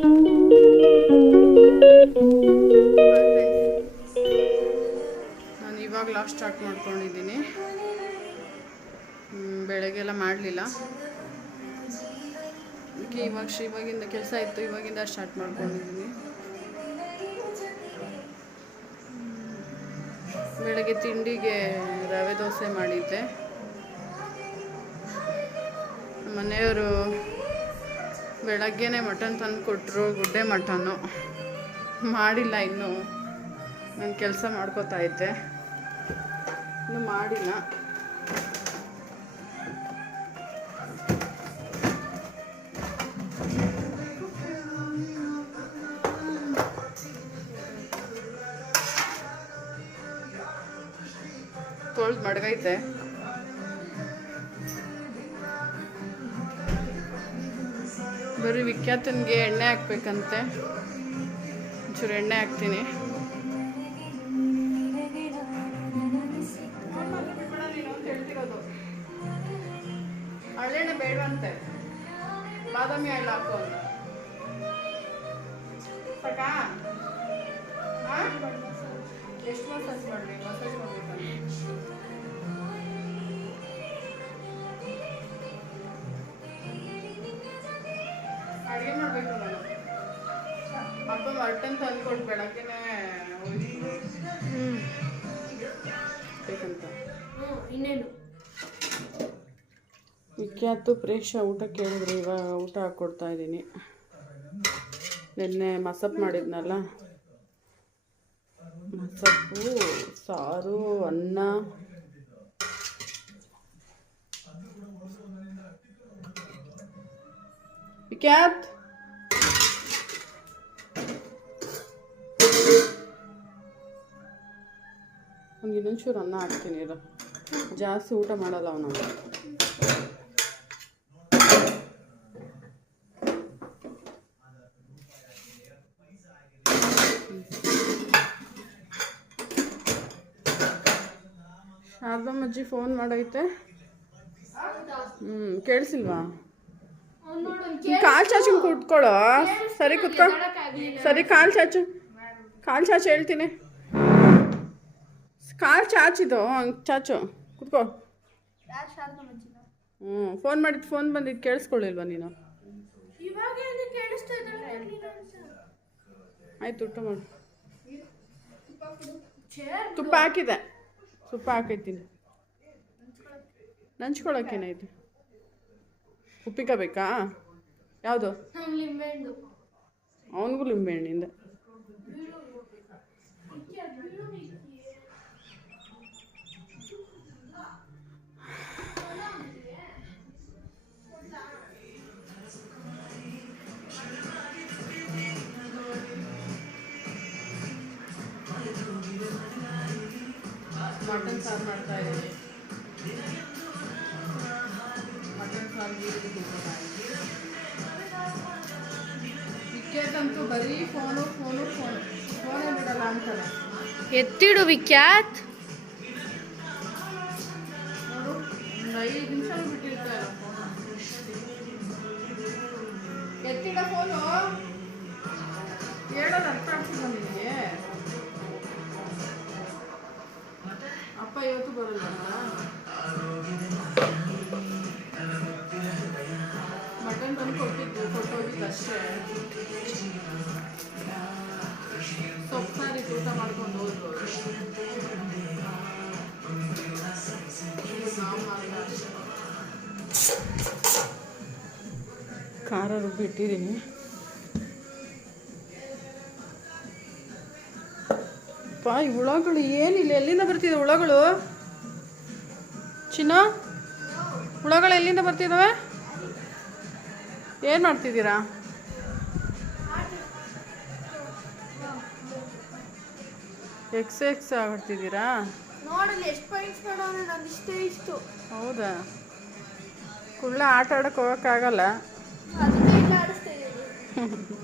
ನಾನು ಇವಾಗ last start ಮಾಡ್ಕೊಂಡಿದ್ದೀನಿ. ಬೆಳಗ್ಗೆಲ್ಲ ಮಾಡಲಿಲ್ಲ. ಇವಾಗಿಂದ ಕೆಲಸ ಇತ್ತು, ಇವಾಗಿಂದ ಸ್ಟಾರ್ಟ್ ಮಾಡ್ಕೊಂಡಿದ್ದೀನಿ. ಬೆಳಗ್ಗೆ ತಿಂಡಿಗೆ ರವೆ ದೋಸೆ ಮಾಡಿದ್ದೆ. ಮನೆಯವರು ಬೆಳಗ್ಗೆನೇ ಮಟನ್ ತಂದು ಕೊಟ್ಟರು, ಗುಡ್ಡೆ ಮಟನ್ನು. ಮಾಡಿಲ್ಲ ಇನ್ನೂ, ನಾನು ಕೆಲಸ ಮಾಡ್ಕೋತಾ ಇದ್ದೆ, ಇನ್ನೂ ಮಾಡಿಲ್ಲ. ತೊಳೆದು ಮಡಗೈತೆ. ಬರೀ ವಿಖ್ಯಾತನಿಗೆ ಎಣ್ಣೆ ಹಾಕ್ಬೇಕಂತೆ, ಒಂಚೂರು ಎಣ್ಣೆ ಹಾಕ್ತೀನಿ. ಹಳ್ಳೆಣ್ಣೆ ಬೇಡವಂತೆ, ಬಾದಾಮಿ ಎಳ್ಳು ಹಾಕು ಅಂತ. ಸಾಕಾ? ಎಷ್ಟು ಮಸಾಜ್ ಮಾಡಲಿ? ಮಸಾಜ್ ಮಾಡಬೇಕಂತ. ಅಡುಗೆ ಮಾಡಬೇಕು ನಾನು. ಅಪ್ಪ ಮಟನ್ ತಂದ್ಕೊಟ್ಟು ಬೆಳಗ್ಗೆನೇ ಬೇಕಂತ. ಇನ್ನೇನು ವಿಖ್ಯಾತು ಪ್ರೇಕ್ಷಾ ಊಟ ಕೇಳಿದ್ರು, ಇವಾಗ ಊಟ ಹಾಕ್ಕೊಡ್ತಾ ಇದ್ದೀನಿ. ನಿನ್ನೆ ಮಸಪ್ಪು ಮಾಡಿದ್ನಲ್ಲ, ಮಸಪ್ಪು, ಸಾರು, ಅನ್ನ. ವಿಖ್ಯಾತ್, ಅವ್ನಿಗೆ ಇನ್ನೊಂಚೂರು ಅನ್ನ ಹಾಕ್ತೀನಿ ಇರೋ, ಜಾಸ್ತಿ ಊಟ ಮಾಡಲ್ಲ ಅವನು. ಶಾರದಮ್ಮಜ್ಜಿ ಫೋನ್ ಮಾಡೈತೆ. ಕೇಳಿಸಿಲ್ವಾ? ಕಾಲು ಚಾಚು ಕುತ್ಕೊಳ್ಳೋ. ಸರಿ ಕುತ್ಕೊ, ಸರಿ ಕಾಲು ಚಾಚು, ಕಾಲು ಚಾಚು ಹೇಳ್ತೀನಿ. ಕಾಲು ಚಾಚಿದು, ಚಾಚು ಕುತ್ಕೋ. ಫೋನ್ ಮಾಡಿದ್ದು, ಫೋನ್ ಬಂದಿದ್ದು ಕೇಳಿಸ್ಕೊಳ್ಳಿಲ್ವಾ ನೀನು? ಆಯ್ತು, ಊಟ ಮಾಡು. ತುಪ್ಪ ಹಾಕಿದೆ, ತುಪ್ಪ ಹಾಕೈತೀನಿ. ನಂಚ್ಕೊಳಕ್ಕೇನೈತೆ? ಉಪ್ಪಿಕ ಬೇಕಾ? ಯಾವುದು? ಅವನಿಗೂ ಲಿಂಬೆಹಣ್ಣಿಂದ. ಮಟನ್ ಸಾರು ಮಾಡ್ತಾ ಇದ್ದೀನಿ. ಮಟನ್ ಸಾರು ನೀರಿಗೆ ವಿಖ್ಯಾತಂತೂ ಬರೀ ಫೋನೇ ಬಿಡಲ್ಲ ಅಂತಾನೆ. ಎತ್ತಿಡು ವಿಖ್ಯಾತ್. ನೋಡು, ಒಂದು 5 ನಿಮಿಷ ಬಿಟ್ಟಿರ್ತಾರೆ ಫೋನು. ಎತ್ತಿಡ ಫೋನು. ಹೇಳೋದು ಅರ್ಥ ಆಗ್ತಿಲ್ಲ ನಿನಗೆ? ಅಪ್ಪ ಇವತ್ತು ಬರಲ್ಲ. ಮಟನ್ ತಂದು ಕೊಟ್ಟೋಗಿದ್ದು ಅಷ್ಟೇ. ಸೊಪ್ಪು ಸಾರಿ ಊಟ ಮಾಡ್ಕೊಂಡು ಹೋದ್ರು. ಖಾರ ರುಬ್ಬಿಟ್ಟಿದ್ದೀನಿ. ಈ ಹುಳಗಳು ಏನಿಲ್ಲ, ಎಲ್ಲಿಂದ ಬರ್ತಿದೆ ಹುಳಗಳು? ಚಿನ್ನ, ಹುಳಗಳು ಎಲ್ಲಿಂದ ಬರ್ತಿದ್ದಾವೆ? ಏನು ಮಾಡ್ತಿದ್ದೀರಾ? ಎಕ್ಸ್ ಆಡ್ತಿದ್ದೀರಾ? ನೋಡಲಿ ಎಷ್ಟು ಪಾಯಿಂಟ್ಸ್ ಮಾಡೋಣ. ನಂಗೆ ಇಷ್ಟು. ಹೌದಾ? ಕುಳ್ಳ ಆಟ ಆಡಕ್ಕೆ ಹೋಗೋಕ್ಕಾಗಲ್ಲ. ಅದಕ್ಕೆ ಇಲ್ಲ ಆಡಿಸ್ತಾ ಇದ್ದೀನಿ.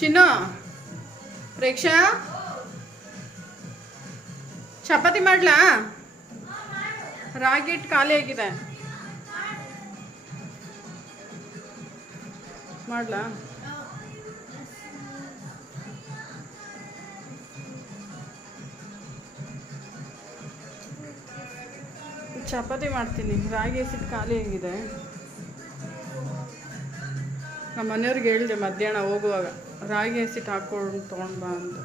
ಚಿನ್ನು ಪ್ರೇಕ್ಷಾ ಚಪಾತಿ ಮಾಡ್ಲಾ? ರಾಗಿ ಹಿಟ್ಟು ಖಾಲಿ ಆಗಿದೆ, ಮಾಡ್ಲಾ? ಚಪಾತಿ ಮಾಡ್ತೀನಿ, ರಾಗಿ ಹಸಿಟ್ಟು ಖಾಲಿ ಆಗಿದೆ. ನಮ್ಮ ಮನೆಯವ್ರಿಗೆ ಹೇಳಿದೆ ಮಧ್ಯಾಹ್ನ ಹೋಗುವಾಗ ರಾಗಿ ಹಸಿಟ್ಟು ಹಾಕ್ಕೊಂಡು ತೊಗೊಂಡು ಬಾ ಅಂತ.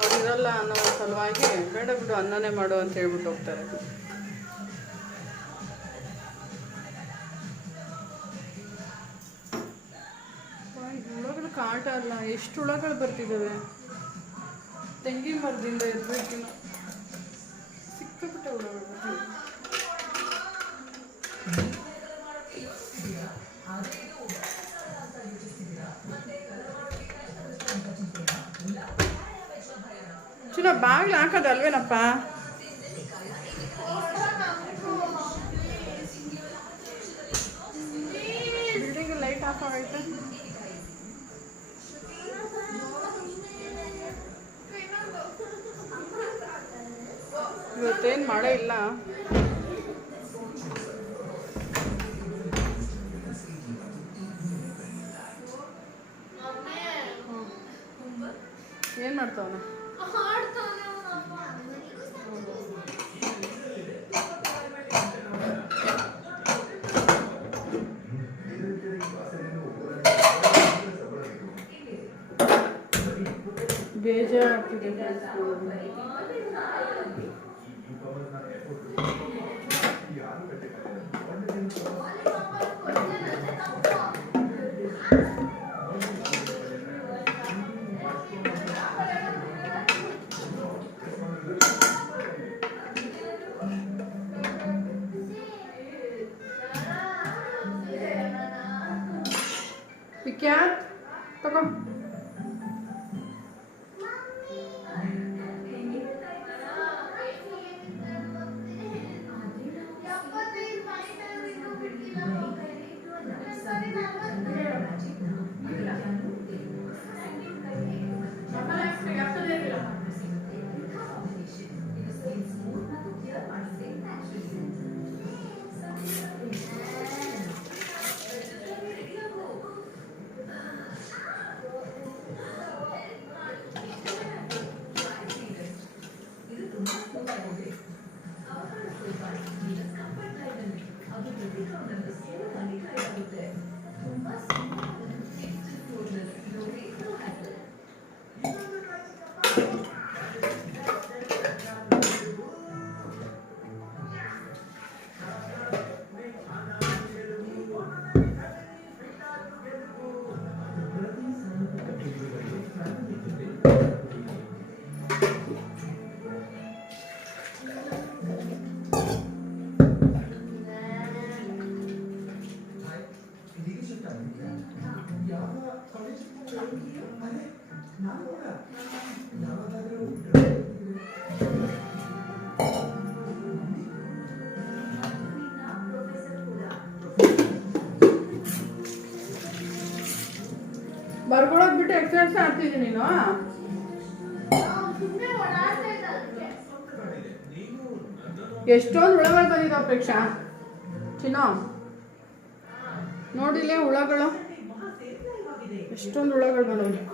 ಅವ್ರಿರಲ್ಲ ಅನ್ನೋ ಸಲುವಾಗಿ ಬೇಡ ಬಿಡು ಅನ್ನನೇ ಮಾಡು ಅಂತ ಹೇಳ್ಬಿಟ್ಟು ಹೋಗ್ತಾರೆ. ಹುಳಗಳು ಕಾಟ ಅಲ್ಲ, ಎಷ್ಟು ಹುಳಗಳು ಬರ್ತಿದ್ದಾವೆ. ತೆಂಗಿನ ಮರದಿಂದ ಇರಬೇಕಿಲ್ಲ, ಸಿಕ್ಕಾಪಟ್ಟೆ ಹುಳಗಳು ಬರ್ತಿವೆ. ಚಿನ್ನ ಬಾಗಿಲು ಹಾಕೋದಲ್ವೇನಪ್ಪ? ಬಿಲ್ಡಿಂಗ್ ಲೈಟ್ ಆಫ್ ಆಗೈತೆ. ಇವತ್ತೇನು ಮಳೆ ಇಲ್ಲ. ಏನು ಮಾಡ್ತಾವನ? ಬೇಜಾರಾಗ್ತಿದೆ. ವಿಖ್ಯಾತ್ ತಗೋ. ಬರ್ಕೊಳಕ್ ಬಿಟ್ಟು ಎಕ್ಸರ್ಸೈಸ್ ಮಾಡ್ತಿದ್ದೀನಿ ನೀನು. ಎಷ್ಟೊಂದು ಹುಳಗಳು ಬಂದಿದ್ದಾವೆ ಪ್ರೇಕ್ಷಾ. ಚಿನ್ನ ನೋಡಿಲ್ಲೇ ಹುಳಗಳು, ಎಷ್ಟೊಂದು ಹುಳಗಳು ಬಂದವು.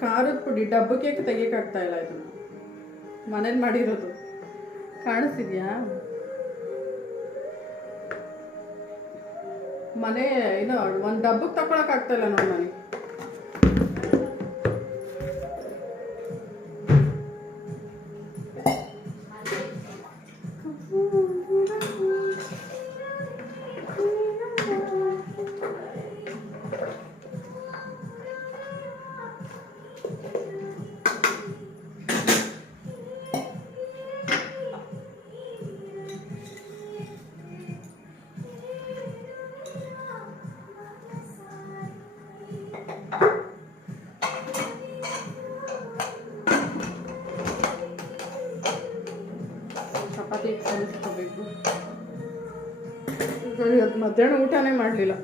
ಖಾರದ ಪುಡಿ ಡಬ್ಬಕ್ಕೆ ತೆಗಿಯಕ್ಕಾಗ್ತಾ ಇಲ್ಲ. ಇದನ್ನು ಮನೇಲಿ ಮಾಡಿರೋದು ಕಾಣಿಸ್ತಿದ್ಯಾ? ಮನೆ ಇದು ಒಂದು ಡಬ್ಬಕ್ಕೆ ತಗೊಳಕ್ ಆಗ್ತಾ ಇಲ್ಲ ನೋಡಿ ನನಗೆ. ಬಿಗ್ಗು. ಇವತ್ತು ಮಧ್ಯಾಹ್ನ ಊಟನೇ ಮಾಡಲಿಲ್ಲ.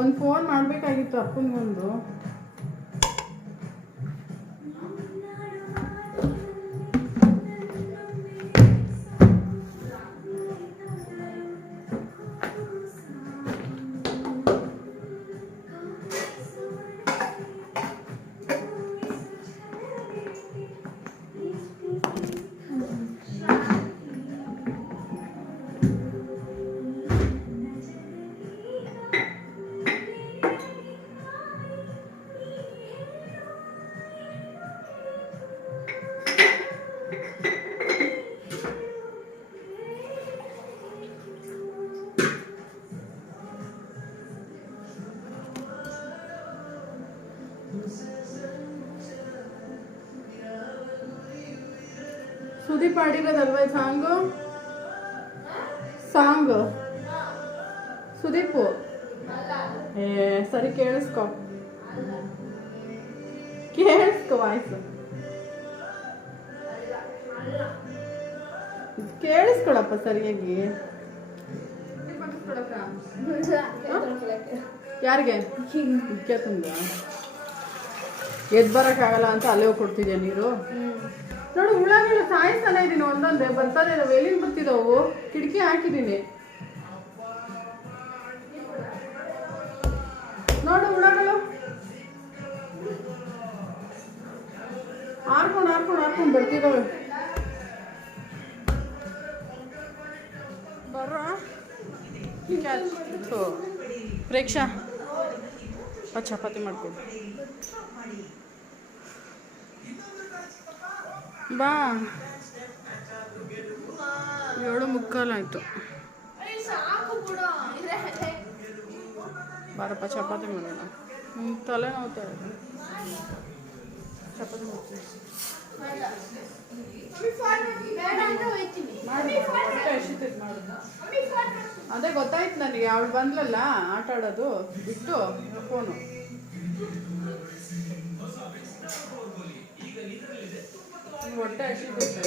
ಒಂದು ಫೋನ್ ಮಾಡಬೇಕಾಗಿತ್ತು ಅಪ್ಪನಿಗೊಂದು. ಸುದೀಪ್ ಆಡಿರೋದಲ್ವ ಈ ಸಾಂಗು ಸುದೀಪು. ಸರಿ ಕೇಳಿಸ್ಕೊ ವಾಯ್ಸು ಕೇಳಿಸ್ಕೊಳಪ್ಪ ಸರಿಯಾಗಿ. ಯಾರಿಗೆ ಇಕ್ಕೆ ತುಂಬ ಎದ್ದು ಬರೋಕ್ಕಾಗಲ್ಲ ಅಂತ ಅಲ್ಲೇ ಹೋಗಿ ಕೊಡ್ತಿದ್ಯಾ ನೀರು? ನೋಡು ಹುಳಗಳು ಸಾಯಿಸ್ತಾನೆ ಇದ್ದೀನಿ, ಒಂದೊಂದೇ ಬರ್ತಾನೆ ಇದಾವೆ. ಎಲ್ಲಿಂದ ಬರ್ತಿದ್ದಾವು? ಕಿಟಕಿ ಹಾಕಿದ್ದೀನಿ ನೋಡು ಹುಳಗಳು ಆರ್ಕೊಂಡು ಬರ್ತಿದ್ದಾವೆ. ಬರ್ರ ಪ್ರೇಕ್ಷಾ ಚಪಾತಿ ಮಾಡ್ಕೊಡು ಬಾ. 7:45 ಬಾರಪ್ಪ ಚಪಾತಿ ಮಾಡೋಣ. ತಲೆ ನೋವ್ತಾ ಇದೆ. ಚಪಾತಿ ಮಾಡ್ತೀನಿ. ಅದೇ ಗೊತ್ತಾಯ್ತು ನನಗೆ. ಅವಳು ಬಂದ್ಲಲ್ಲ ಆಟ ಆಡೋದು ಬಿಟ್ಟು ಫೋನು. ಹೊಟ್ಟೆ ಹಸಿಬಿಟ್ಟೆ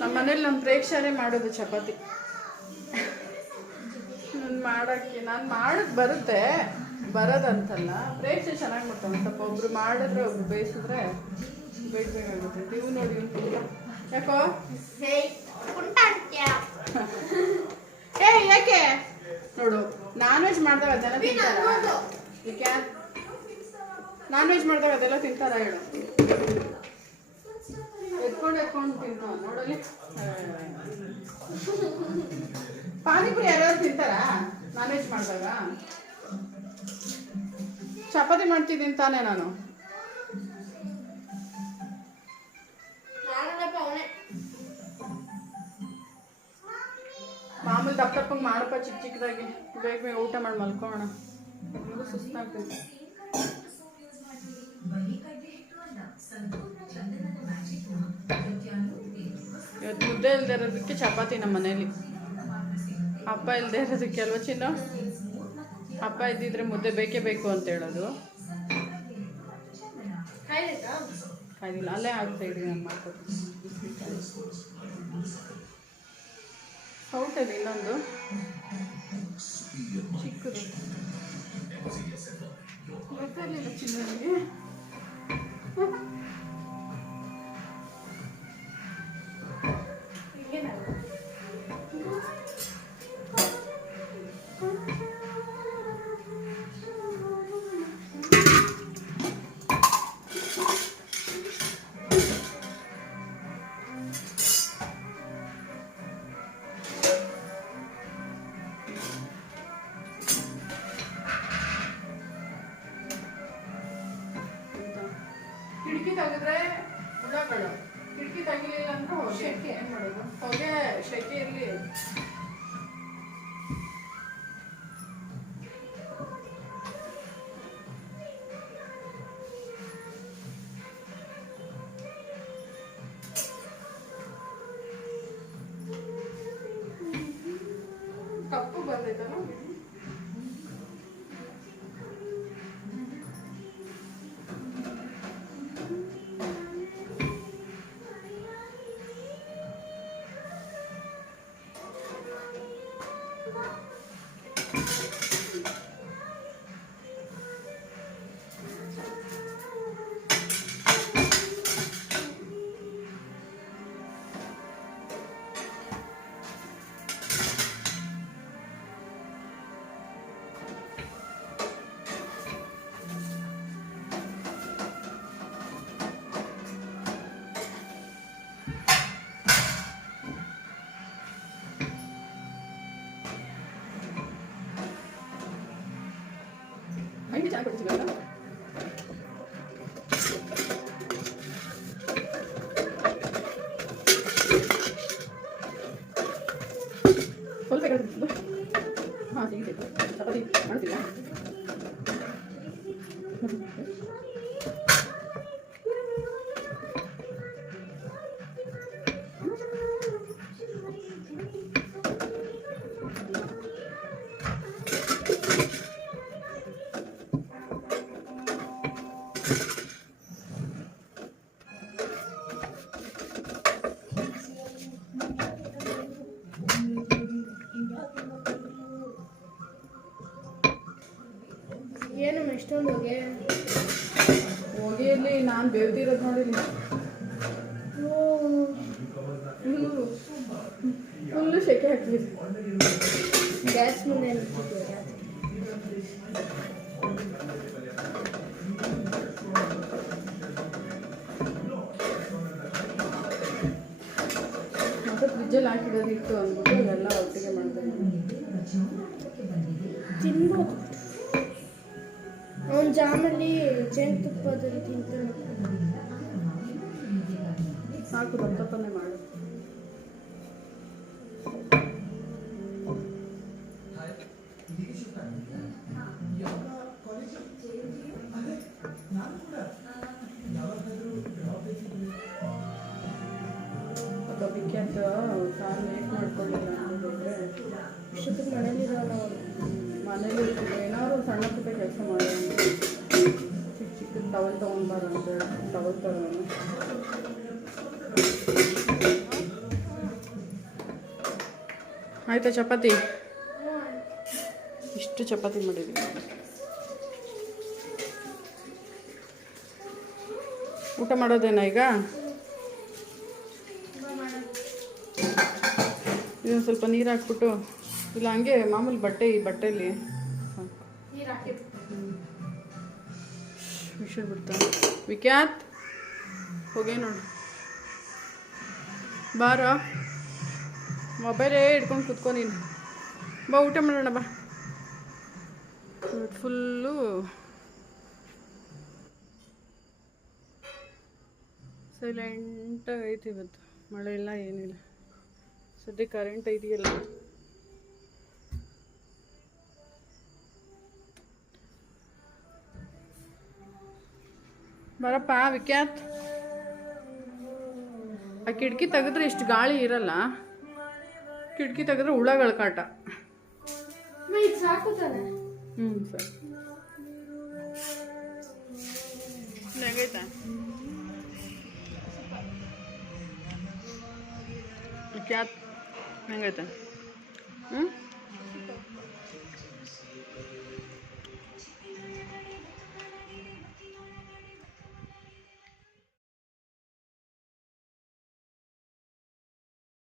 ನಮ್ಮ ಮನೇಲಿ ನಮ್ಮ ಪ್ರೇಕ್ಷರೇ ಮಾಡೋದು ಚಪಾತಿ. ನಾನು ಮಾಡೋದು ಬರುತ್ತೆ, ಬರೋದಂತಲ್ಲ. ಪ್ರೇಕ್ಷೆ ಚೆನ್ನಾಗಿ ಮಾಡ್ತಾನೆ. ಸ್ವಲ್ಪ ಒಬ್ರು ಮಾಡಿದ್ರೆ ಒಬ್ರು ಬೇಯಿಸಿದ್ರೆ ಬೇಕಾಗುತ್ತೆ. ನೀವು ನೋಡಿ ಯಾಕೋ ಯಾಕೆ ನೋಡು, ನಾನ್ ವೆಜ್ ಮಾಡಿದಾಗ ಅದೆಲ್ಲ ತಿಂತಾರ? ಯಾಕೆ ನಾನ್ ವೆಜ್ ಮಾಡಿದಾಗ ಅದೆಲ್ಲ ತಿಂತಾರ ಹೇಳು? ಎತ್ಕೊಂಡು ತಿಂತಾವ ನೋಡಲಿ. ಪಾನಿಪುರಿ ಯಾರ್ಯಾರು ತಿಂತಾರ ನಾನ್ ವೆಜ್ ಮಾಡಿದಾಗ? ಚಪಾತಿ ಮಾಡ್ತಿದ್ದೀನಿ ತಾನೇ ನಾನು. ಮಾಮೂಲಿ ದಪ್ಪಂಗೆ ಮಾಡಪ್ಪ, ಚಿಕ್ಕದಾಗಿ ಬೇಗ ಊಟ ಮಾಡಿ ಮಲ್ಕೋಣ. ಸುಸ್ತಾಗ್ತೈತೆ. ಇವತ್ತು ಮುದ್ದೆ ಇಲ್ಲದೆ ಇರೋದಕ್ಕೆ ಚಪಾತಿ ನಮ್ಮ ಮನೇಲಿ. ಅಪ್ಪ ಇಲ್ಲದೆ ಇರೋದಕ್ಕೆ ಅಲ್ವ ಚಿನ್ನ? ಅಪ್ಪ ಇದ್ದಿದ್ರೆ ಮುದ್ದೆ ಬೇಕೇ ಬೇಕು ಅಂತ ಹೇಳೋದು. ಕಾಯ್ದಿಲ್ಲ, ಅಲ್ಲೇ ಆಗ್ತಾ ಇಡಿ. ನಾನು ಮಾಡ್ಕೊಡ್ತೀನಿ. ಹೌಟಲ್ಲಿ ಇನ್ನೊಂದು ಚಿಕ್ಕದು ಗೊತ್ತಿರಲಿಲ್ಲ ಚಿನ್ನನಿಗೆ. ಶೆಕೆ ಏನು ಮಾಡೋದು ಹೊಗೆ ಶೆಕೆ ಇರಲಿ. ಕಪ್ಪು ಬರ್ತೈತಲ್ಲ. ಐದು ಚೆನ್ನಾಗಿ ಕೊಡ್ತೀವಲ್ಲ. ಸ್ವಲ್ಪ ಬೇಕಾಗ್ತದೆ. ಹಾಂ ಸಿಗುತ್ತೆ. ಚಪಾತಿ ಮಾಡ್ತಿಲ್ಲ. ಏನು ಇಷ್ಟೊಂದು ಹೊಗೆಯಲ್ಲಿ ನಾನು ಬೇವ್ತಿರೋದು ನೋಡಿಲ್ಲ. ಫುಲ್ಲು ಶೆಕೆ ಹಾಕ್ತಿದ್ವಿ. ಗ್ಯಾಸ್ ಮುಂದೆ ಮತ್ತೆ ಫ್ರಿಜ್ಜಲ್ಲಿ ಹಾಕಿಡೋದಿತ್ತು ಅಂದ್ಬಿಟ್ಟು ಎಲ್ಲ ಒಟ್ಟಿಗೆ ಮಾಡ್ತಾರೆ. ತಿನ್ಬೋದು. ಅವನ ಜಾಮಲ್ಲಿ ಜೇನುತುಪ್ಪದಲ್ಲಿ ತಿಂತಾನೆ. ಸಾಕು ದಪ್ಪನೆ ಮಾಡು. ಅಥವಾ ಬಿಕ್ಕಿಂತ ಸಾರು ಮೇಕ್ ಮಾಡ್ಕೊಂಡಿಲ್ಲ ಅಂತಂದರೆ ಇಷ್ಟೊತ್ತಿಗೆ ಮನೇಲಿರೋಲ್ಲ ಅವನು. ಮನೇಲಿ ಇರ್ತಿದ್ದೆ ಏನಾದ್ರು ಸಣ್ಣ ಪುಟ್ಟ ಕೆಲಸ ಮಾಡೋಣ. ಚಿಕ್ಕ ಚಿಕ್ಕ ಟವಲ್ ತೊಗೊಂಡ್ಬಾರಂತೆ. ಟವಲ್ ತರೋಣ. ಆಯಿತಾ ಚಪಾತಿ? ಇಷ್ಟು ಚಪಾತಿ ಮಾಡಿದ್ದೀವಿ. ಊಟ ಮಾಡೋದೇನಾ ಈಗ? ಇದೊಂದು ಸ್ವಲ್ಪ ನೀರು ಹಾಕ್ಬಿಟ್ಟು, ಇಲ್ಲ ಹಂಗೆ ಮಾಮೂಲಿ ಬಟ್ಟೆ, ಈ ಬಟ್ಟೆಯಲ್ಲಿ ವಿಷಲ್ ಬಿಡ್ತಾನೆ. ವಿಖ್ಯಾತ್ ಹೋಗೇ ನೋಡು. ಬಾರ, ಮೊಬೈಲೇ ಹಿಡ್ಕೊಂಡು ಕುತ್ಕೊ ನೀನು. ಬಾ ಊಟ ಮಾಡೋಣ ಬಾ. ಫುಲ್ಲು ಸೈಲೆಂಟಾಗಿ ಐತಿ ಇವತ್ತು. ಮಳೆ ಇಲ್ಲ ಏನಿಲ್ಲ. ಸದ್ಯ ಕರೆಂಟ್ ಇದೆಯಲ್ಲ. ಬರಪ್ಪ ವಿಖ್ಯಾತ್. ಆ ಕಿಟಕಿ ತೆಗೆದ್ರೆ ಇಷ್ಟು ಗಾಳಿ ಇರಲ್ಲ. ಕಿಟಕಿ ತೆಗೆದ್ರೆ ಹುಳಗಳ ಕಾಟ. ಸಾಕು ತಾನೆ. ಸರಿ. ಹೆಂಗೈತಾ? ವಿಖ್ಯಾತ್ ಹೆಂಗೈತೆ?